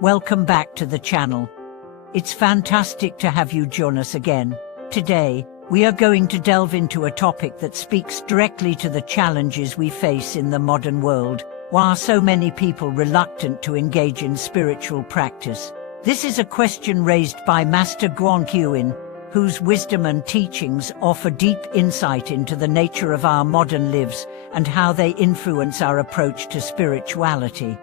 Welcome back to the channel. It's fantastic to have you join us again. Today, we are going to delve into a topic that speaks directly to the challenges we face in the modern world. Why are so many people reluctant to engage in spiritual practice? This is a question raised by Master Guangqin, whose wisdom and teachings offer deep insight into the nature of our modern lives and how they influence our approach to spirituality.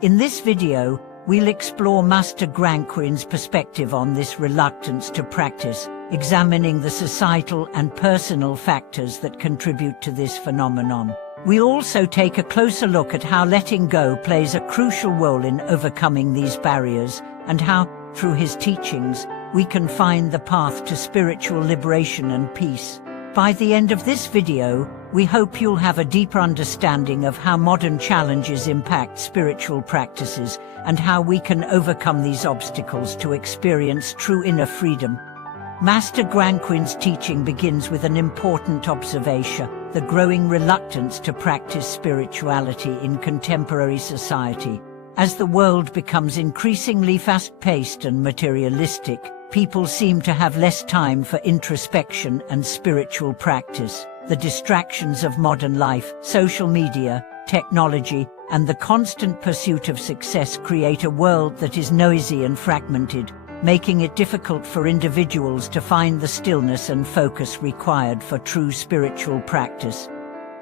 In this video, we'll explore Master Guangqin's perspective on this reluctance to practice, examining the societal and personal factors that contribute to this phenomenon. We'll also take a closer look at how letting go plays a crucial role in overcoming these barriers, and how, through his teachings, we can find the path to spiritual liberation and peace. By the end of this video, we hope you'll have a deeper understanding of how modern challenges impact spiritual practices and how we can overcome these obstacles to experience true inner freedom. Master Guangqin's teaching begins with an important observation: the growing reluctance to practice spirituality in contemporary society. As the world becomes increasingly fast-paced and materialistic, people seem to have less time for introspection and spiritual practice. The distractions of modern life, social media, technology, and the constant pursuit of success create a world that is noisy and fragmented, making it difficult for individuals to find the stillness and focus required for true spiritual practice.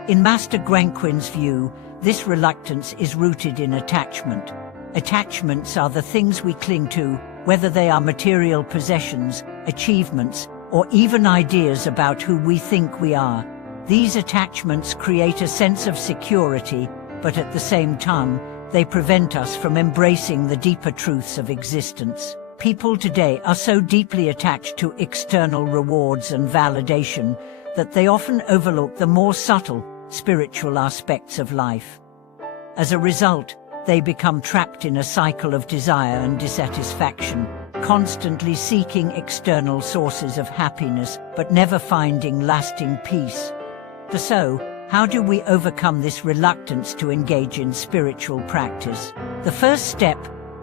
In Master Guangqin's view, this reluctance is rooted in attachment. Attachments are the things we cling to, whether they are material possessions, achievements, or even ideas about who we think we are. These attachments create a sense of security, but at the same time, they prevent us from embracing the deeper truths of existence. People today are so deeply attached to external rewards and validation that they often overlook the more subtle, spiritual aspects of life. As a result, they become trapped in a cycle of desire and dissatisfaction, constantly seeking external sources of happiness but never finding lasting peace. So, how do we overcome this reluctance to engage in spiritual practice? The first step,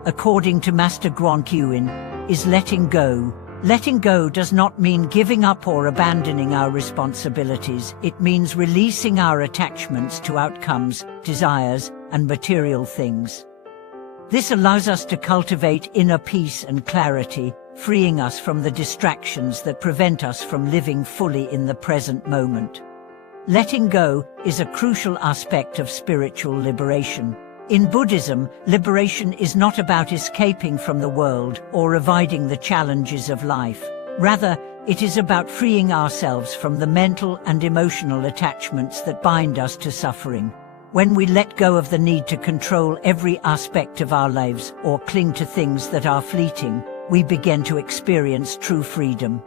according to Master Guangqin, is letting go. Letting go does not mean giving up or abandoning our responsibilities. It means releasing our attachments to outcomes, desires, and material things. This allows us to cultivate inner peace and clarity, freeing us from the distractions that prevent us from living fully in the present moment. Letting go is a crucial aspect of spiritual liberation. In Buddhism, liberation is not about escaping from the world or avoiding the challenges of life. Rather, it is about freeing ourselves from the mental and emotional attachments that bind us to suffering. When we let go of the need to control every aspect of our lives or cling to things that are fleeting, we begin to experience true freedom.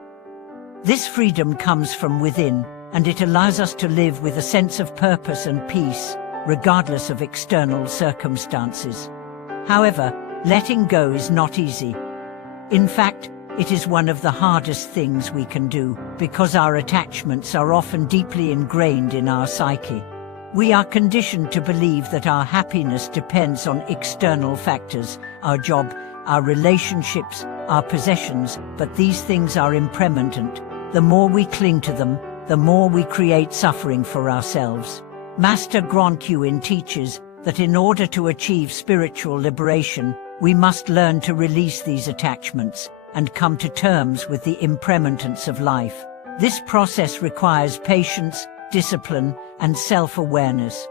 This freedom comes from within, and it allows us to live with a sense of purpose and peace, regardless of external circumstances. However, letting go is not easy. In fact, it is one of the hardest things we can do, because our attachments are often deeply ingrained in our psyche. We are conditioned to believe that our happiness depends on external factors, our job, our relationships, our possessions, but these things are impermanent. The more we cling to them, the more we create suffering for ourselves. Master Guangqin teaches that in order to achieve spiritual liberation, we must learn to release these attachments and come to terms with the impermanence of life. This process requires patience, discipline, and self-awareness.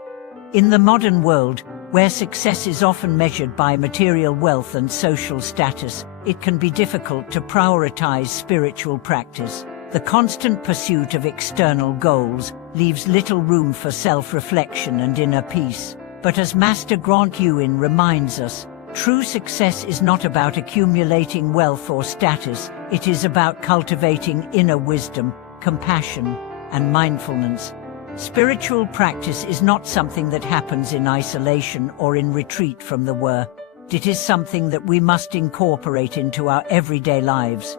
In the modern world, where success is often measured by material wealth and social status, it can be difficult to prioritize spiritual practice. The constant pursuit of external goals leaves little room for self-reflection and inner peace. But as Master Guangqin reminds us, true success is not about accumulating wealth or status. It is about cultivating inner wisdom, compassion, and mindfulness. Spiritual practice is not something that happens in isolation or in retreat from the world. It is something that we must incorporate into our everyday lives.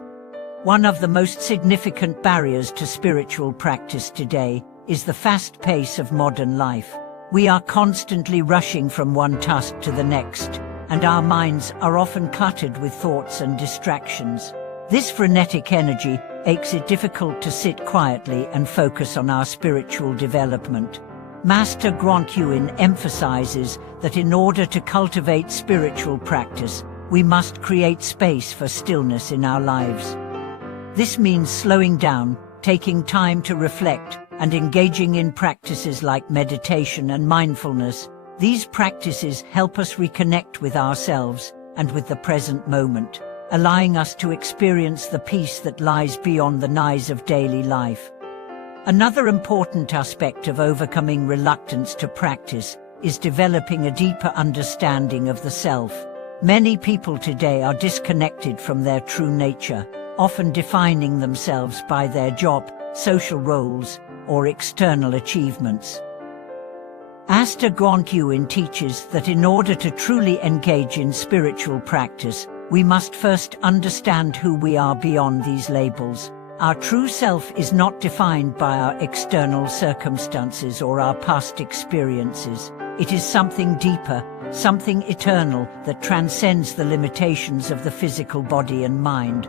One of the most significant barriers to spiritual practice today is the fast pace of modern life. We are constantly rushing from one task to the next, and our minds are often cluttered with thoughts and distractions. This frenetic energy makes it difficult to sit quietly and focus on our spiritual development. Master Guangqin emphasizes that in order to cultivate spiritual practice, we must create space for stillness in our lives. This means slowing down, taking time to reflect, and engaging in practices like meditation and mindfulness. These practices help us reconnect with ourselves and with the present moment, allowing us to experience the peace that lies beyond the noise of daily life. Another important aspect of overcoming reluctance to practice is developing a deeper understanding of the self. Many people today are disconnected from their true nature, often defining themselves by their job, social roles, or external achievements. Master Guangqin teaches that in order to truly engage in spiritual practice, we must first understand who we are beyond these labels. Our true self is not defined by our external circumstances or our past experiences. It is something deeper, something eternal that transcends the limitations of the physical body and mind.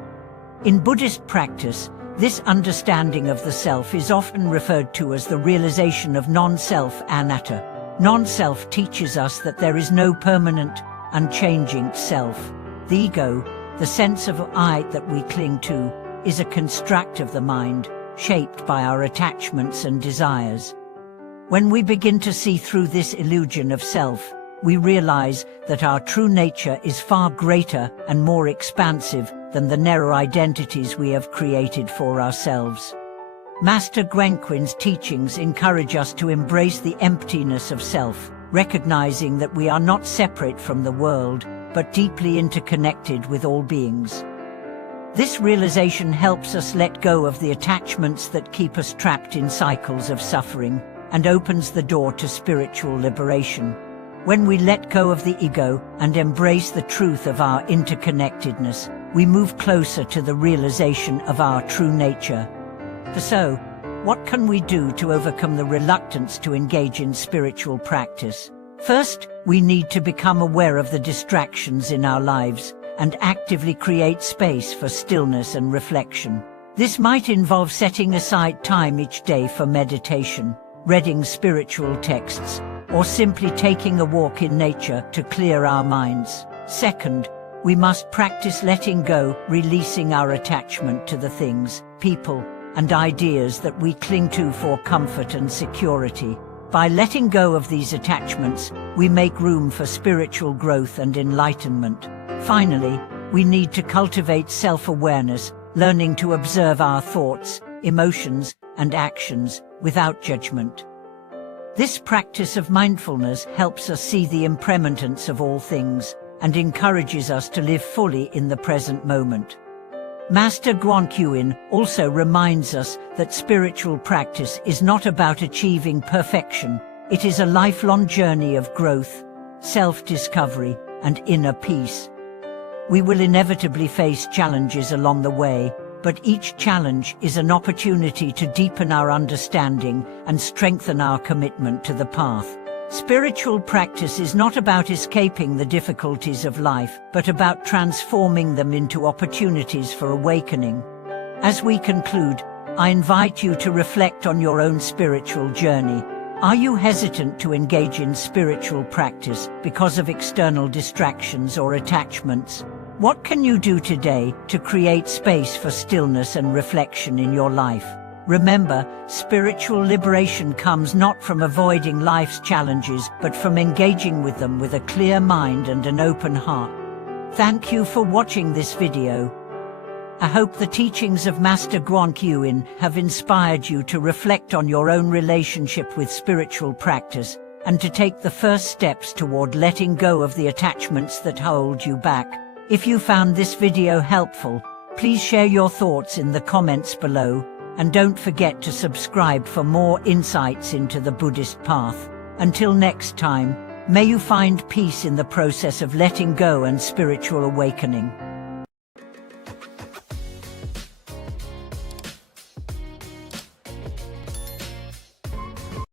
In Buddhist practice, this understanding of the self is often referred to as the realization of non-self anatta. Non-self teaches us that there is no permanent, unchanging self. The ego, the sense of I that we cling to, is a construct of the mind, shaped by our attachments and desires. When we begin to see through this illusion of self, we realize that our true nature is far greater and more expansive than the narrow identities we have created for ourselves. Master Guangqin's teachings encourage us to embrace the emptiness of self, recognizing that we are not separate from the world, but deeply interconnected with all beings. This realization helps us let go of the attachments that keep us trapped in cycles of suffering, and opens the door to spiritual liberation. When we let go of the ego and embrace the truth of our interconnectedness, we move closer to the realization of our true nature. So, what can we do to overcome the reluctance to engage in spiritual practice? First, we need to become aware of the distractions in our lives and actively create space for stillness and reflection. This might involve setting aside time each day for meditation, reading spiritual texts, or simply taking a walk in nature to clear our minds. Second, we must practice letting go, releasing our attachment to the things, people, and ideas that we cling to for comfort and security. By letting go of these attachments, we make room for spiritual growth and enlightenment. Finally, we need to cultivate self-awareness, learning to observe our thoughts, emotions, and actions without judgment. This practice of mindfulness helps us see the impermanence of all things and encourages us to live fully in the present moment. Master Guangqin also reminds us that spiritual practice is not about achieving perfection. It is a lifelong journey of growth, self-discovery, and inner peace. We will inevitably face challenges along the way, but each challenge is an opportunity to deepen our understanding and strengthen our commitment to the path. Spiritual practice is not about escaping the difficulties of life, but about transforming them into opportunities for awakening. As we conclude, I invite you to reflect on your own spiritual journey. Are you hesitant to engage in spiritual practice because of external distractions or attachments? What can you do today to create space for stillness and reflection in your life? Remember, spiritual liberation comes not from avoiding life's challenges, but from engaging with them with a clear mind and an open heart. Thank you for watching this video. I hope the teachings of Master Guangqin have inspired you to reflect on your own relationship with spiritual practice and to take the first steps toward letting go of the attachments that hold you back. If you found this video helpful, please share your thoughts in the comments below. And don't forget to subscribe for more insights into the Buddhist path. Until next time, may you find peace in the process of letting go and spiritual awakening.